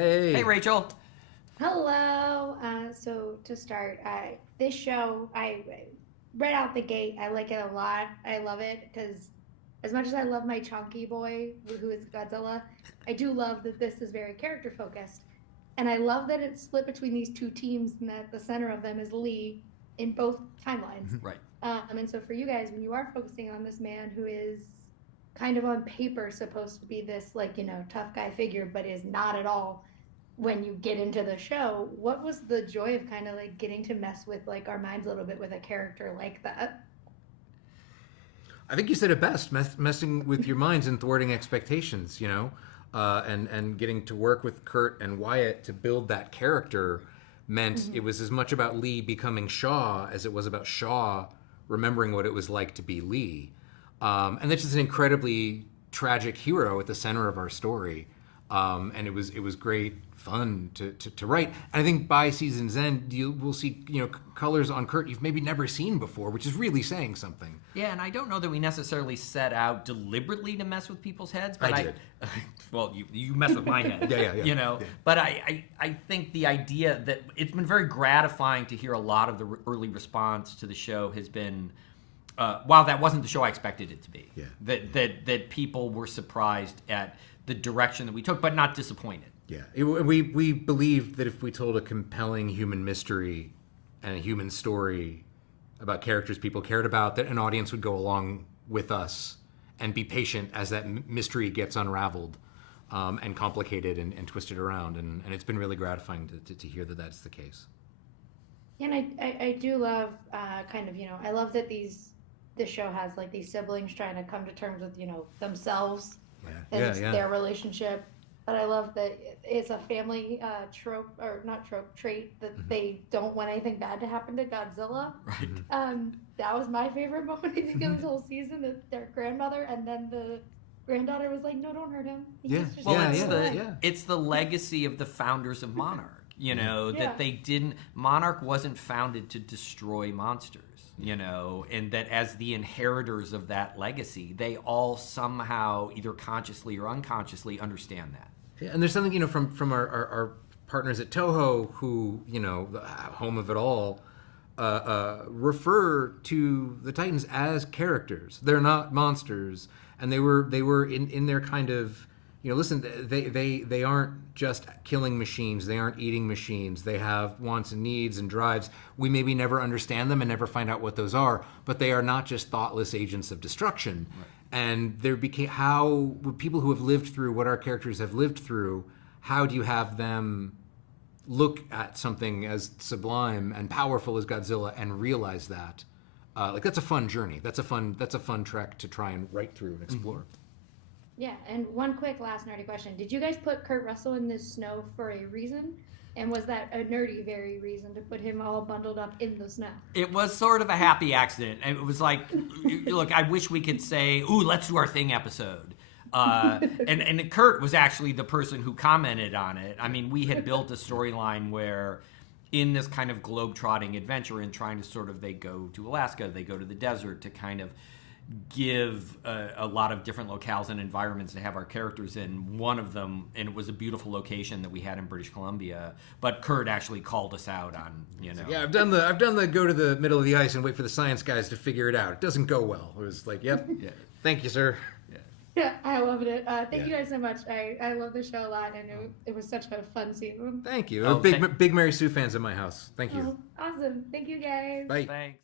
Hey, Hey, Rachel. Hello. So to start, this show, right out the gate, I like it a lot. I love it because as much as I love my chunky boy, who is Godzilla, I do love that this is very character focused. And I love that it's split between these two teams and that the center of them is Lee in both timelines. Right. And so for you guys, when you are focusing on this man who is kind of on paper supposed to be this like, tough guy figure, but is not at all when you get into the show, what was the joy of kind of like getting to mess with like our minds a little bit with a character like that? I think you said it best. Messing with your minds and thwarting expectations, and getting to work with Kurt and Wyatt to build that character meant it Mm-hmm. was as much about Lee becoming Shaw as it was about Shaw remembering what it was like to be Lee. And that's just an incredibly tragic hero at the center of our story. And it was great fun to write. And I think by season's end, you will see colors on Kurt you've maybe never seen before, which is really saying something. Yeah, and I don't know that we necessarily set out deliberately to mess with people's heads, but I did. Well, you mess with my head. Yeah. Yeah. But I think the idea that it's been very gratifying to hear a lot of the early response to the show has been, while that wasn't the show I expected it to be, Yeah. that people were surprised at the direction that we took, but not disappointed. Yeah, we believed that if we told a compelling human mystery and a human story about characters people cared about, that an audience would go along with us and be patient as that mystery gets unraveled and complicated and twisted around. And it's been really gratifying to hear that that's the case. And I do love I love that this show has like these siblings trying to come to terms with, themselves and it's Yeah. their relationship. But I love that it's a family trope, or not trope, trait that they don't want anything bad to happen to Godzilla. Right. That was my favorite moment, I think, of this whole season. That their grandmother and then the granddaughter was like, "No, don't hurt him. Yeah, Just Well, yeah, it's yeah, the yeah. it's the legacy of the founders of Monarch. Yeah. That they didn't. Monarch wasn't founded to destroy monsters. And that as the inheritors of that legacy, they all somehow, either consciously or unconsciously, understand that. Yeah, and there's something from our partners at Toho who the home of it all refer to the Titans as characters. They're not monsters, and they were in their kind of listen. They aren't just killing machines. They aren't eating machines. They have wants and needs and drives. We maybe never understand them and never find out what those are, but they are not just thoughtless agents of destruction. Right. And there became how people who have lived through what our characters have lived through. How do you have them look at something as sublime and powerful as Godzilla and realize that? That's a fun journey. That's a fun trek to try and write through and explore. Yeah, and one quick last nerdy question. Did you guys put Kurt Russell in this snow for a reason? And was that a nerdy very reason to put him all bundled up in the snow? It was sort of a happy accident. And it was like, look, I wish we could say, ooh, let's do our thing episode. And Kurt was actually the person who commented on it. I mean, we had built a storyline where in this kind of globe-trotting adventure and trying to they go to Alaska, they go to the desert to kind of give a lot of different locales and environments to have our characters in. One of them, and it was a beautiful location that we had in British Columbia, but Kurt actually called us out on, Yeah, I've done the go to the middle of the ice and wait for the science guys to figure it out. It doesn't go well. It was like, yep, Yeah. thank you, sir. Yeah, I loved it. Thank you Yeah. guys so much. I love the show a lot, and it was such a fun season. Thank you. Oh, Big Mary Sue fans at my house. Thank you. Oh, awesome. Thank you guys. Bye. Thanks.